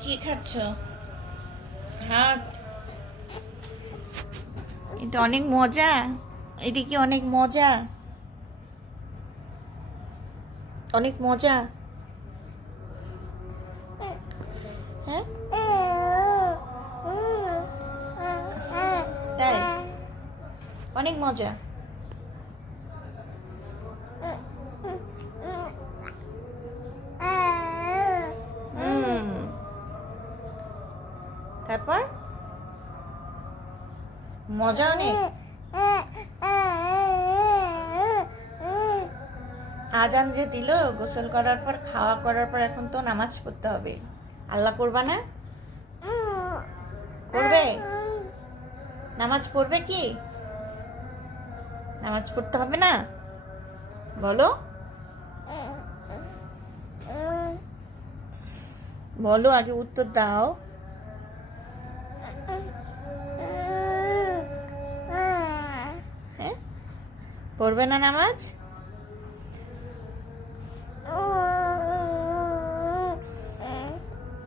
কি খাচ্ছ? হাত। এটা অনেক মজা। এটা কি অনেক মজা? অনেক মজা। হ্যাঁ, তাই অনেক মজা। তারপর মজা অনেক। আজান যে দিল, গোসল করার পর খাওয়া করার পর এখন তো নামাজ পড়তে হবে। আল্লাহ পড়বা না? পড়বে? নামাজ পড়বে কি? নামাজ পড়তে হবে না? বলো বলো, আগে উত্তর দাও। হ্যাঁ, পড়বে না নামাজ?